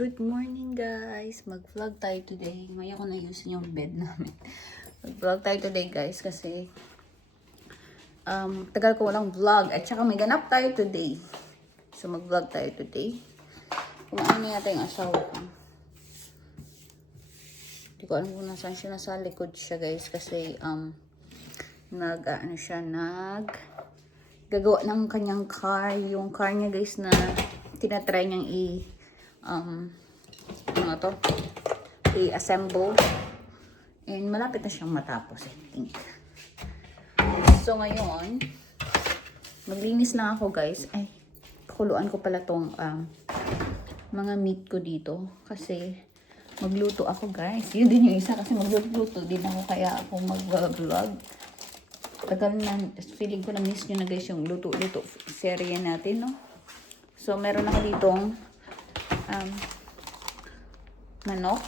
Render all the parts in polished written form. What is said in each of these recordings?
Good morning guys! Mag-vlog tayo today. Ngayon ko na-use yung bed namin. Mag-vlog tayo today guys kasi tagal ko walang vlog at saka may ganap tayo today. So mag-vlog tayo today. Kumain na yata yung asawa ko. Hindi ko alam kung nasaan siya. Nasa likod siya guys kasi gagawa ng kanyang car. Yung car niya guys na tinatry niyang i-assemble. And malapit na siyang matapos, I think. So, ngayon, maglinis lang ako, guys. Ay, pakuluan ko pala tong mga meat ko dito. Kasi, magluto ako, guys. Yun din yung isa kasi magluto din ako. Kaya ako mag-vlog. Tagal na, feeling ko na-miss nyo na, guys, yung luto-luto serye natin, no? So, meron ako ditong manok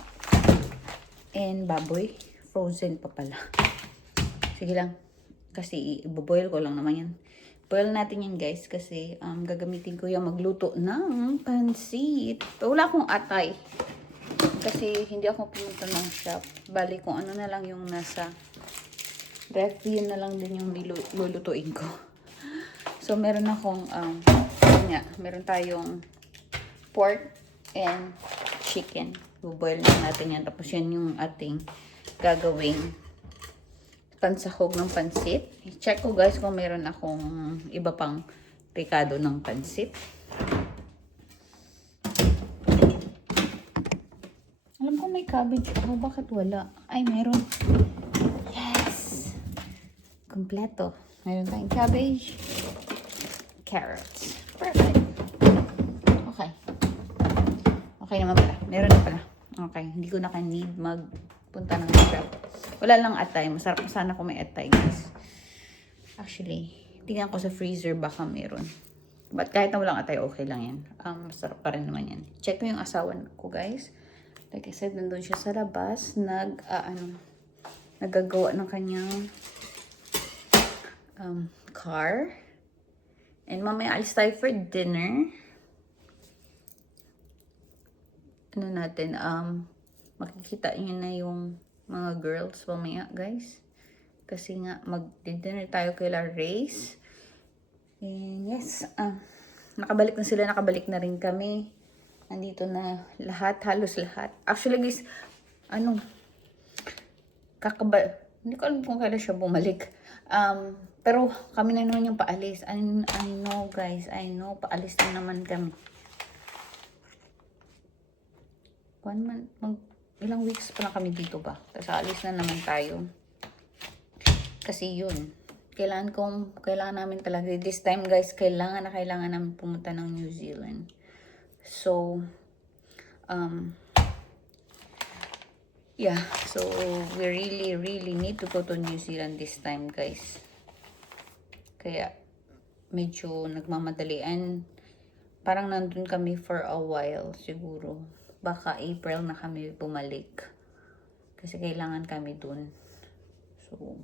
and baboy. Frozen pa pala. Sige lang. Kasi i-boil ko lang naman yan. Boil natin yan guys. Kasi gagamitin ko yung magluto ng pansit. Pero wala akong atay. Kasi hindi ako pumunta ng shop. Bali kung ano na lang yung nasa ref. Yun na lang din yung lulutuin ko. So meron akong meron tayong pork and chicken. Buboil lang natin yan. Tapos yan yung ating gagawing pansahog ng pansit. I-check ko guys kung meron akong iba pang ricado ng pansit. Alam ko may cabbage ako. Bakit wala? Ay, meron. Yes! Kompleto. Meron tayong cabbage. Carrots. Perfect. Okay. Okay naman pala. Meron na pala. Okay. Hindi ko na ka-need magpunta ng shop. Wala lang atay. Masarap sana kung may atay, guys. Actually, tingnan ko sa freezer baka meron. But kahit na walang atay, okay lang yan. Masarap pa rin naman yan. Check ko yung asawa ko, guys. Like I said, nandun siya sa labas. Nagagawa ng kanyang car. And mamaya alis tayo for dinner. Ano natin, makikita nyo na yung mga girls mamaya, guys. Kasi nga, mag-dinner tayo kay La Race. And yes, nakabalik na sila, nakabalik na rin kami. Nandito na lahat, halos lahat. Actually, guys, hindi ko alam kung kailan siya bumalik. Pero kami na naman yung paalis. I know, guys, I know, paalis na naman kami. 1 month, ilang weeks pa na kami dito ba? Tapos alis na naman tayo. Kasi yun, kailangan namin talaga. This time guys, kailangan namin pumunta ng New Zealand. So, yeah. So, we really need to go to New Zealand this time guys. Kaya, medyo nagmamadali. And, parang nandun kami for a while siguro. Baka April na kami bumalik. Kasi kailangan kami dun. So,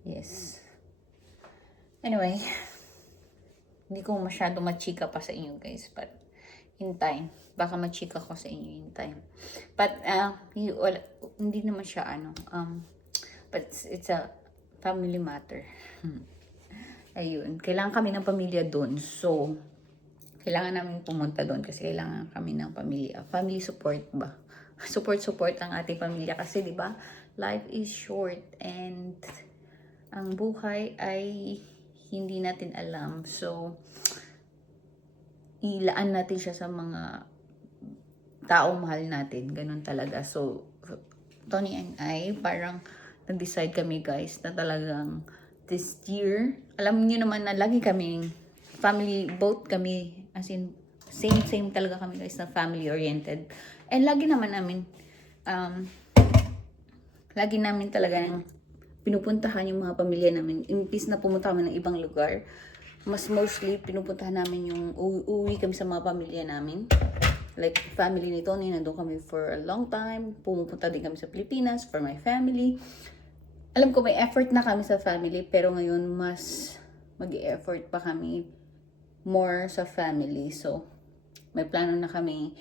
yes. Anyway, hindi ko masyado machika pa sa inyo guys. But, in time. Baka machika ko sa inyo in time. But, hindi naman siya but it's a family matter. Ayun. Kailangan kami ng pamilya dun. So, kailangan namin pumunta doon kasi kailangan kami ng pamilya. Family support ba? Support ang ating pamilya kasi 'di ba? Life is short and ang buhay ay hindi natin alam. So ilaan natin siya sa mga taong mahal natin. Ganun talaga. So Tony and I parang nag-decide kami guys na talagang this year, alam niyo naman na lagi kaming family, both kami, as in, same talaga kami guys na family oriented. And lagi namin talaga pinupuntahan yung mga pamilya namin. Imbis na pumunta kami ng ibang lugar, mas mostly pinupuntahan namin yung uuwi kami sa mga pamilya namin. Like, family ni Tony, nandun kami for a long time. Pumupunta din kami sa Pilipinas for my family. Alam ko may effort na kami sa family, pero ngayon mas mag-i-effort pa kami more sa family. So, may plano na kami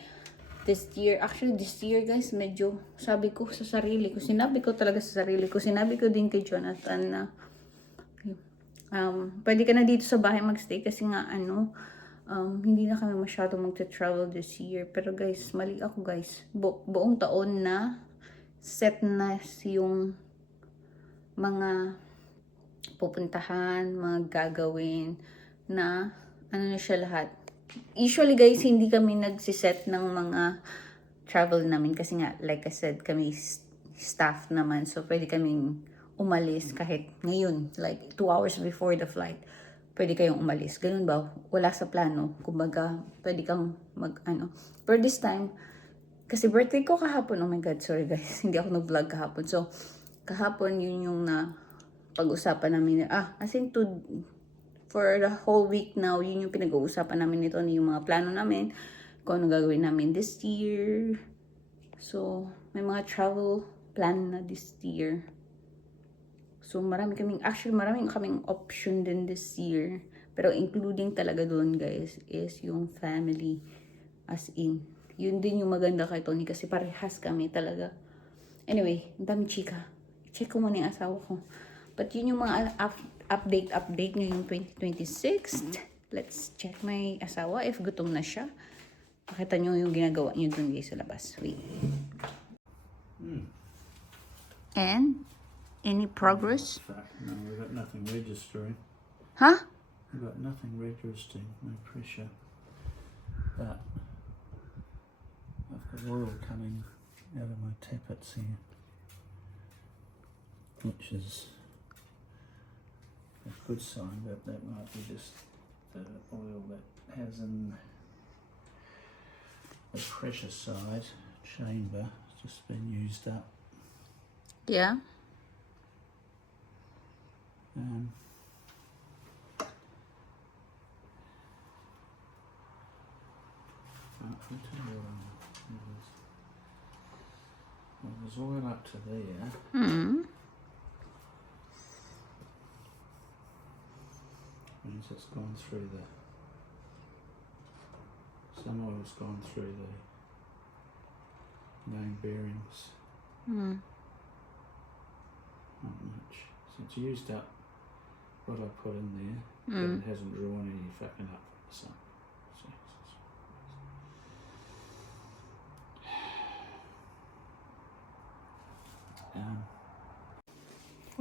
this year, actually this year guys, medyo sabi ko sa sarili ko, sinabi ko talaga sa sarili ko, sinabi ko din kay Jonathan na pwede ka na dito sa bahay magstay kasi nga hindi na kami masyado magta-travel this year. Pero guys, mali ako guys. Buong taon na set na yung mga pupuntahan, mga gagawin na ano na siya lahat. Usually guys, hindi kami nagsiset ng mga travel namin kasi nga, like I said, kami staff naman. So, pwede kaming umalis kahit ngayon, like 2 hours before the flight, pwede kayong umalis. Ganun ba? Wala sa plano. Kumbaga, pwede kang Pero this time, kasi birthday ko kahapon, oh my God, sorry guys, hindi ako nag-vlog kahapon. So, kahapon, yun yung pag-usapan namin. As in, for the whole week now, yun yung pinag-uusapan namin nito, yung mga plano namin, kung ano gagawin namin this year. So, may mga travel plan na this year. So, maraming kaming option din this year. Pero including talaga doon, guys, is yung family. As in, yun din yung maganda kay Tony kasi parehas kami talaga. Anyway, ang dami chika. Check ko muna yung asawa ko. But yun yung mga update ngayong 2026. Let's check my asawa if gutom na siya. Pakita nyo yung ginagawa nyo dun guys sa labas. Wait. And? Any progress? No, we've got nothing registering. Huh? We've got nothing registering, no pressure. But I've got oil coming out of my tappets here, which is a good sign, but that might be just the oil that has in the pressure side chamber just been used up. Yeah. There's oil up to there. Means it's gone through some oil's gone through the main bearings. Not much. So it's used up what I put in there, but it hasn't drawn any fucking up. So.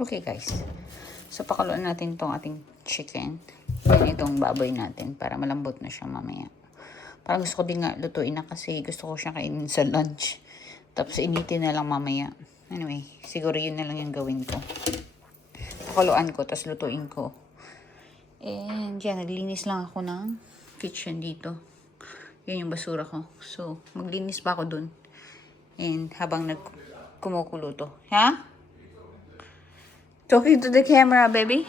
Okay guys. So pakuluan natin tong ating chicken. Then itong baboy natin para malambot na siya mamaya. Parang gusto ko din nga lutuin na kasi gusto ko siya kainin sa lunch. Tapos initin na lang mamaya. Anyway, siguro yun na lang yung gawin ko. Pakuluan ko, tapos lutuin ko. And yan, naglinis lang ako ng kitchen dito. Yan yung basura ko. So, maglinis pa ako dun. And habang kumukulo to. Ha? Talking to the camera, baby.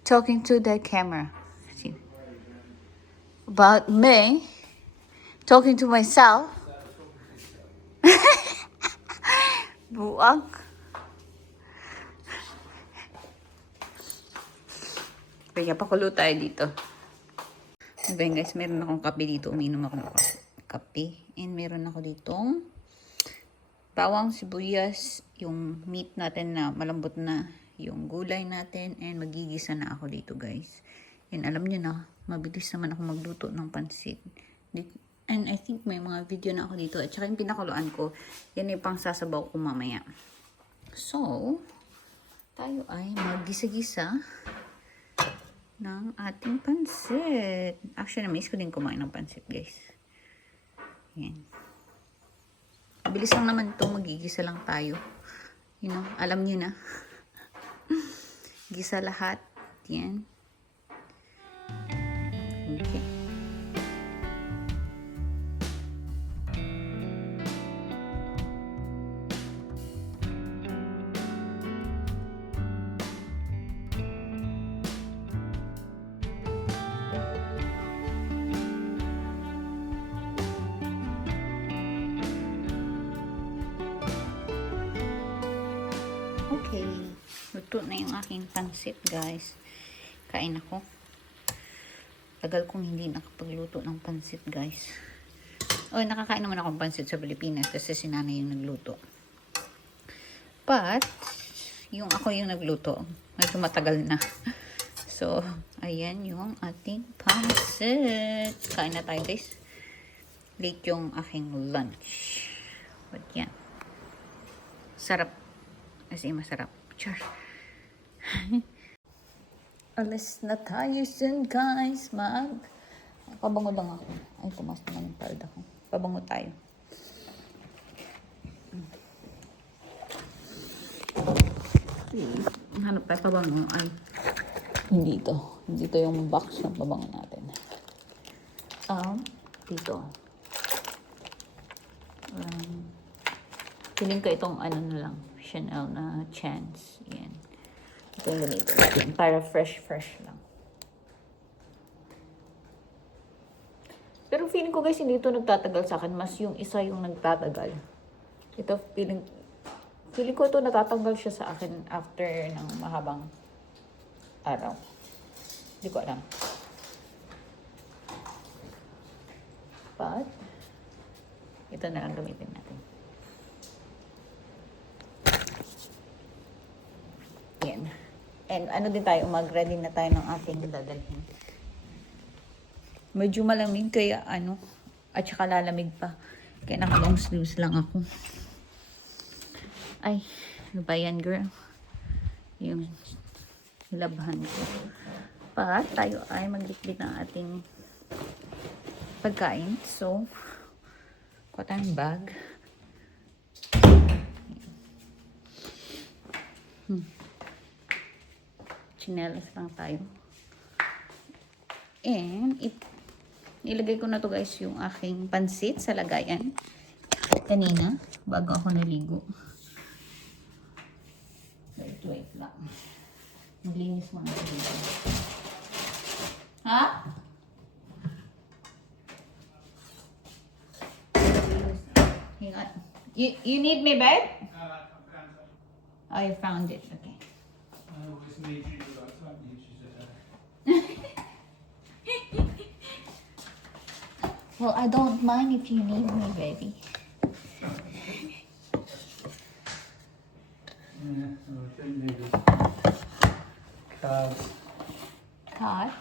Talking to the camera. See? About me. Talking to myself. Buwag. Kaya pakulo tayo dito. Okay guys, meron akong kape dito. Uminom ako ng kape. And meron ako ditong bawang, sibuyas, yung meat natin na malambot na, yung gulay natin, and magigisa na ako dito guys. And alam niyo na, mabilis naman ako magluto ng pansit. And I think may mga video na ako dito. At saka yung pinakuluan ko, yan yung pang sasabaw ko mamaya. So, tayo ay maggisa-gisa ng ating pansit. Actually, na-miss ko din kumain ng pansit guys. Yan. Bilis lang naman ito, magigisa lang tayo. You know, alam niyo na. Gisa lahat. Yan. Okay. Okay, luto na yung aking pansit guys. Kain ako. Tagal kong hindi nakapagluto ng pansit, guys. Oh, nakakain naman akong pansit sa Pilipinas kasi si nanay yung nagluto. But, yung ako yung nagluto, medyo matagal na. So, ayan yung ating pansit. Kain na tayo, guys. Late yung aking lunch. But yan. Sarap. Kasi masarap. Char. Alis na tayo soon, guys. Pabango lang ako. Ay, pumas naman yung palda ko. Pabango tayo. Hanap tayo pabango. Ay, hindi ito. Hindi ito yung box ng pabango natin. Dito. Feeling ko itong ano na lang. Chanel na Chance. Yan. Ito yung ganito natin. Para fresh lang. Pero feeling ko guys, hindi ito nagtatagal sa akin. Mas yung isa yung nagtatagal. Ito, feeling ko ito natatanggal siya sa akin after ng mahabang araw. Hindi ko alam. But, ito na lang gamitin natin. Yan. And ano din tayo, mag-ready na tayo ng ating dadalhin. Medyo malamig kaya ano, at saka lalamig pa. Kaya naka-long sleeves lang ako. Ay, ano ba yan, girl? Yung labhan ko. Pa, tayo ay magliklit ng ating pagkain. So, kuha tayong bag. Chinelas lang tayo. And, ilagay ko na to guys yung aking pansit sa lagayan. Kanina, bago ako naligo. Wait lang. Maglinis mo na dito. Ha? Hang on. You need me, babe? I found it. Okay. I always need you, but I don't need you today. Well, I don't mind if you need me, baby. Yeah, I think needed cards Cards?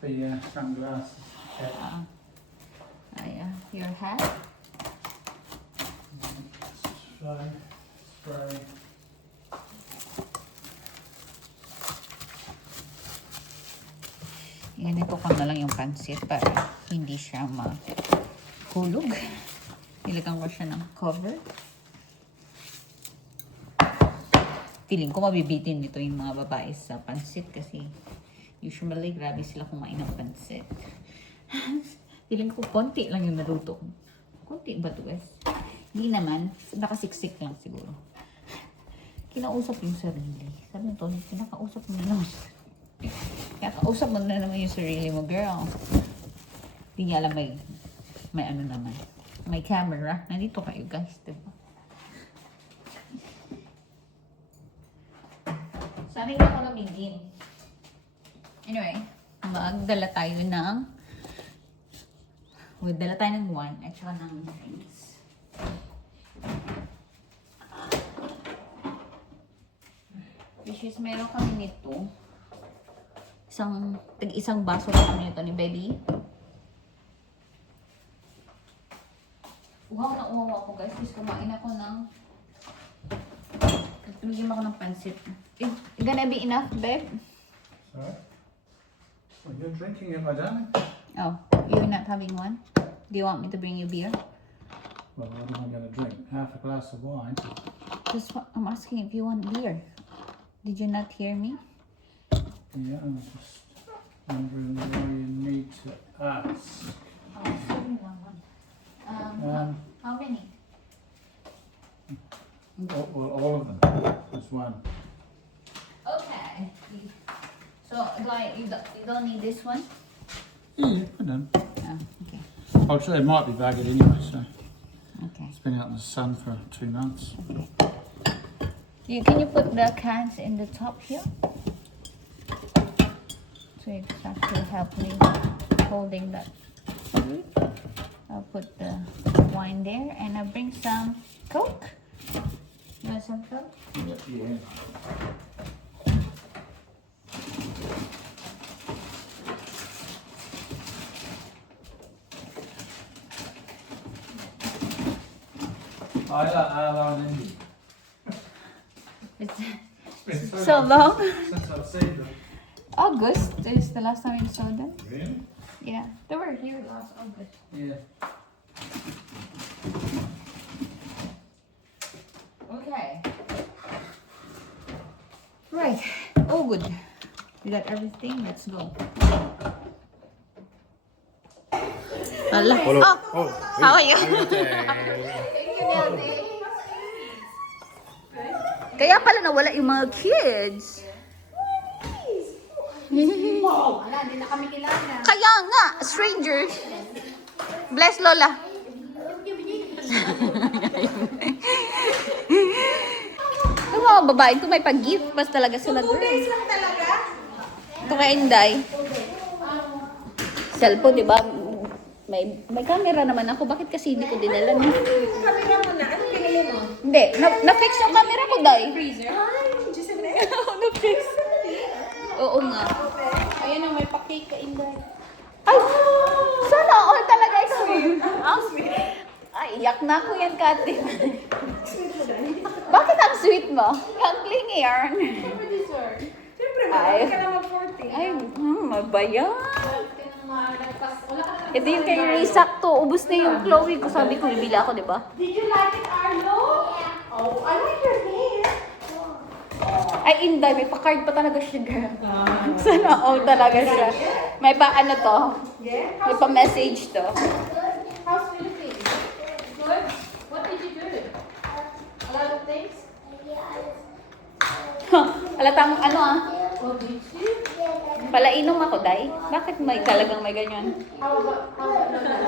for your sunglasses. Yeah. Your hat? Spray. Ganito ko na lang yung pansit para hindi siya mahulog. Nilagyan ko siya ng cover. Feeling ko mabibitin dito yung mga babae sa pansit kasi usually grabe sila kumain ng pansit. Feeling ko konti lang yung naluto ko. Konti ba ito guys? Hindi naman. Nakasiksik lang siguro. Kinausap yung sarili. Sabi nito, kinakausap mo naman. Kinakausap mo na naman yung sarili mo, girl. Hindi niya alam may ano naman. May camera. Nandito kayo guys, diba? Sana hindi ako namigin. Anyway, magdala tayo ng wine at saka ng drinks. Which is, meron kami nito. Isang baso lang kami nito ni baby. Uhaw na uhaw ako guys. Please kumain ako ng Tumigim ako ng pansit. Is it gonna be enough, babe? Sorry? Well, you're drinking it, madam. Oh, you're not having one? Do you want me to bring you beer? Well, what am I going to drink? Half a glass of wine. I'm asking if you want beer. Did you not hear me? Yeah, I'm just wondering why you need to ask. Oh, sorry naman. How many? Well, all of them. Just one. Okay. So, you don't need this one? Yeah, put them. Oh, okay. Actually, it might be bagged anyway, so Okay. it's been out in the sun for 2 months. Can you put the cans in the top here? So you just have to help me holding that food. I'll put the wine there and I'll bring some Coke. You want some Coke? Yeah. I like Arlo and Indy. It's It's been so long. since I've seen them. August is the last time we saw them. Really? Yeah, they were here last August. Yeah. Okay. Right. Oh, good. We got everything. Let's go. Hello. Oh, how are you? Kaya pala nawala yung mga kids. Wala, hindi na kami kilala. Kaya nga, strangers. Bless Lola. Yung mga babae ko may pag-gift pas talaga sila. 2 days lang talaga. Ito kay Inday. Cellphone, di ba? May camera naman ako. Bakit kasi hindi ko dinala? No? Kamera mo na. Ano pinili mo? Hindi. Na-fix yung camera ko, Day. Freezer? Ay, Diyos ko na. Na-fix. Oo nga. Ayan o, may pa-cake ka, Inday. Ay! Sana all talaga ito. Ang sweet. Ay, iyak na ako yan, Kati. Bakit ang sweet mo? Ang clingy yarn. For dessert. Siyempre, Ay. marami ka naman 40. Ay, mabayan. Wala ka na. Ito yung kay Ray, sakto. Ubus na yung Chloe ko. Sabi ko, bibili ako, di ba? Did you like it, Arlo? Oh, I like your hair. Ay, Inday, may pa-card pa talaga siya, girl. Sana all talaga siya. May pa ano to? Yeah? May pa-message to. How's Philippines? Good? What did you do? A lot of things? Halatang ano ah. Oh, did you? Palainom ako, Day. Bakit may talagang may ganyan? How about Lola?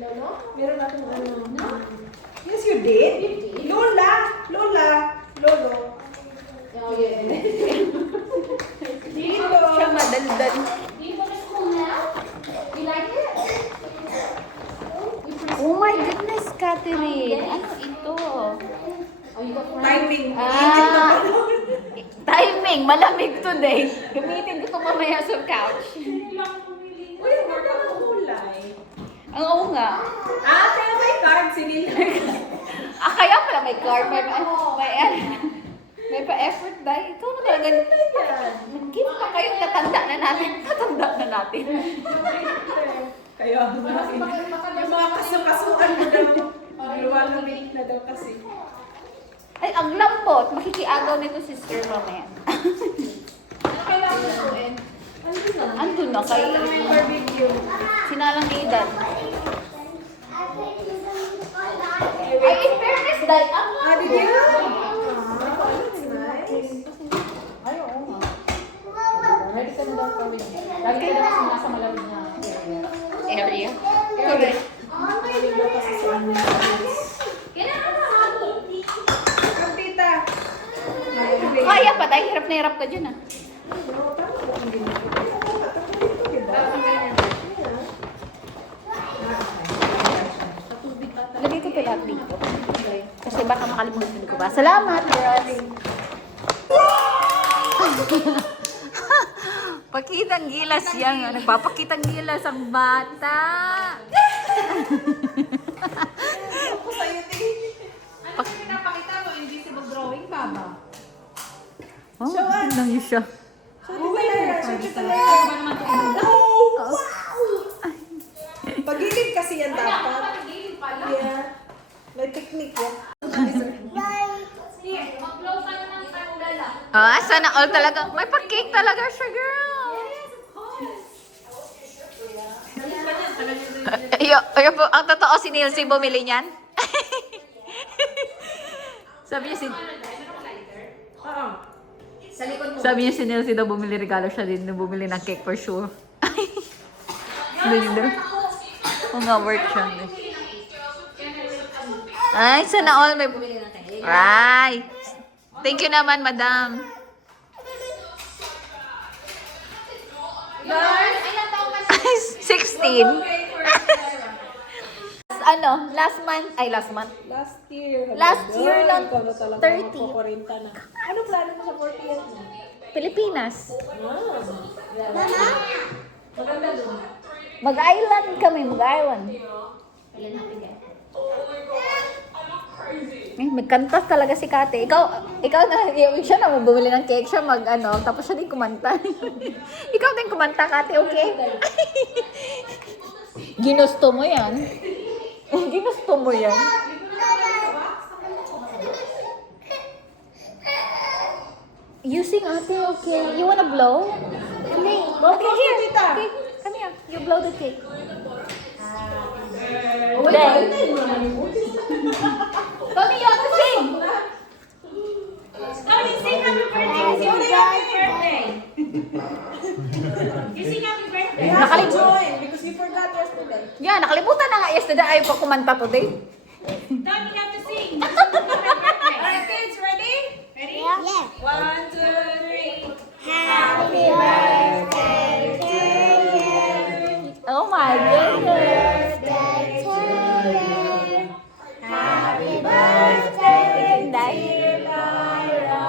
Lolo? Meron akong ano. No? Yes, you did. Lola! Lola! Lolo. Oh, yeah. Dito. Siya madaldal. Do you go to school now? You like it? Oh my goodness, Catherine. Ano ito? Oh, you got friends? Timing. Ah, timing. Malamig today. Gamitin ko ito mamaya sa couch. Uy, ang ganda ng kulay. Ang oo nga. Ah, kaya may card si Nila. Kaya pala may card. May pa-effort, Day. Ikaw na talaga. Mag-give pa kayo. Tatanda na natin. Tatanda na natin. Kaya, yung mga kasukasuan na daw. Luwalamig na daw kasi. Ay, ang lambot. Makikiagaw nito sister mamaya. Ano kailangan mo gawin? Andun na kay Barbecue. sinalang Aidan. Ay, in fairness, Day. Ang Ah, did you? lambot. Ah, that's nice. Ay, oo nga. Ready ka na daw gawin. Lagi ka daw kasi nasa malamig na Area. area. Correct. Mahilig daw kasi si Anna. Ang tita. Kaya pa, Day. Hirap na hirap ka dyan, ah. Tama ba ang ginagawa? Ito, diba? Lagay ko ito lahat dito. Kasi baka makalimutan ko pa. Salamat, girls. Pakitang gilas yan. Nagpapakitang gilas ang bata. Ako sa'yo, Ting. Ano yung pinapakita mo? Invisible drawing, Baba? Oh, tignan niyo siya. Show it talaga. Ano ba naman ito? Oh, wow! Pagilid kasi yan dapat. Pagiging pala. Yeah. May technique yan. Sige, mag-close tayo ng sandala. Ah, sana all talaga. May pa-cake talaga siya, girl. Ayo po, ang totoo si Nilsy bumili niyan. Sabi niya si Oo. Sa likod mo. Sabi niya si Nilsy daw bumili regalo siya din, bumili ng cake for sure. Ganda. Oo nga, work siya. Ay, sana all may bumili ng cake. Right. Thank you naman, madam. Guys, ilan taong ka Ano, last month, Last year. Last year lang, Ikaw na talaga 30. magkukurenta na. Ano plano mo sa 40th mo? Pilipinas. Mama? Maganda doon. Mag-island kami, mag-island. Magkantas talaga si Kate. Ikaw na, siya na bumili ng cake, siya tapos siya din kumanta. Ikaw din kumanta, Kate, okay? Ginusto mo yan. Ginusto mo yan. You sing, ate, okay? You wanna blow? Okay, here. Okay, come here. You blow the cake. Then, Tony, you have to sing. Tony, sing happy birthday. Tony, happy birthday. You sing happy birthday. You have to join because you forgot yesterday. Yeah, nakalimutan na nga yesterday. Ayaw pa kumanta today. Tony, you have to sing. Happy birthday. Alright, kids, ready? Ready? Yes. 1, 2, 3. Happy birthday to you. Oh my goodness. Birthday to you. Happy birthday, dear Lyra.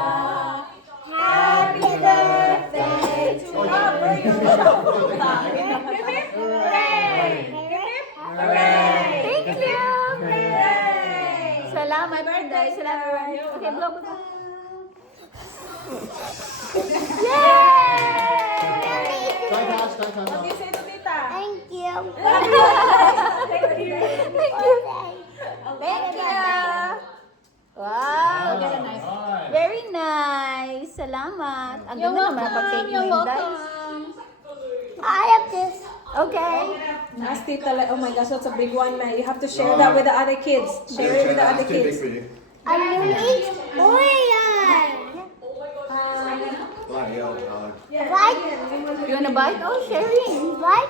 Happy birthday to Hooray! Thank you. Salamat, Day. Salamat. Okay, blow ko. Yay! What do you say to Tita? Thank you. Thank you. Thank you. Wow, very nice. Very nice. Salamat. Ang ganda naman pag-cake mo yun, guys. I have this. Okay. Nasty talaga. Oh my gosh, that's a big one, man. You have to share that with the other kids. Share it with the other kids. I'm unique. Oh yeah. What? You wanna bite? Oh, sharing. What?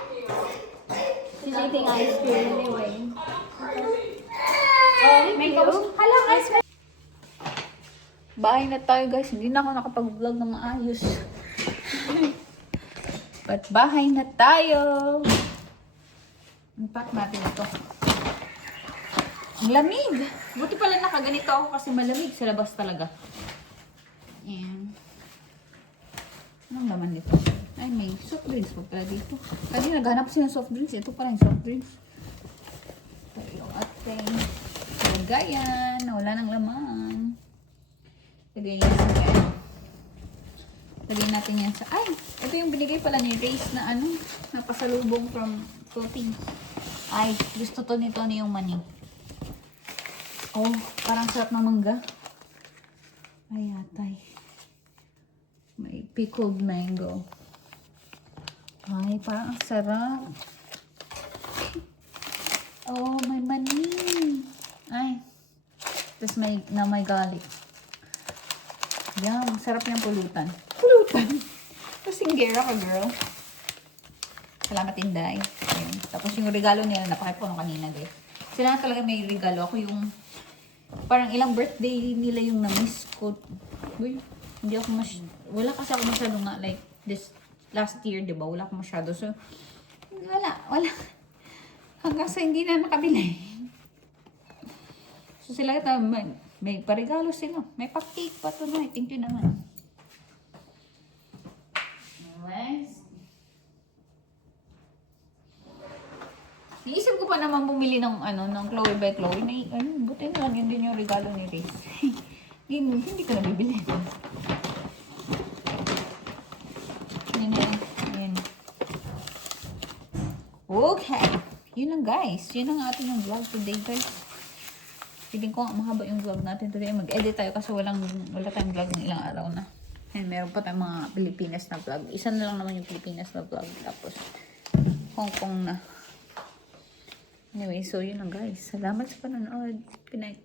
She's eating ice cream anyway. May kausap. Hello, ice cream. Bahay na tayo, guys. Hindi na ako nakapag-vlog na maayos. But bahay na tayo. Unpack natin ito. Ang lamig. Buti pala nakaganito ako kasi malamig sa labas talaga. Ayan. Anong laman nito? Ay, may soft drinks po pala dito. Kanina naghanap siya ng soft drinks. Ito pala yung soft drinks. Ito yung ating lagayan na wala ng laman. Lagay yan sa kaya. Lagay natin yan sa... Ay! Ito yung binigay pala ni Grace na na pasalubong from Philippines. Ay, gusto to nito yung mani. Oh, parang sarap ng mangga. Ay, atay. May pickled mango. Ay, parang ang sarap. Oh, may mani. Ay. Tapos may garlic. Yan, sarap yung pulutan. Pulutan? Pasinggera ka, girl. Salamat, Inday. Ayun. Tapos yung regalo nila, napakipuno kanina, guys. Sila talaga may regalo. Ako yung, parang ilang birthday nila yung na-miss ko. Uy, hindi ako wala kasi ako masyado nga, like, this last year, di ba? Wala ako masyado. So, wala. Hanggang sa hindi na nakabili. So, sila may parigalo sila. May pa-cake pa to na. Thank you naman. Nice. Iisip ko pa naman bumili ng ng Chloe by Chloe. Buti na lang yun din yung regalo ni Grace. Hindi ko na bibili. Ayan. Okay. Yun lang, guys. Yun ang ating yung vlog today, guys. Feeling ko mahaba yung vlog natin today. Mag-edit tayo kasi wala tayong vlog ng ilang araw na. And meron pa tayong mga Pilipinas na vlog. Isa na lang naman yung Pilipinas na vlog. Tapos, Hong Kong na. Anyway, so yun lang, guys. Salamat sa panonood. Good night.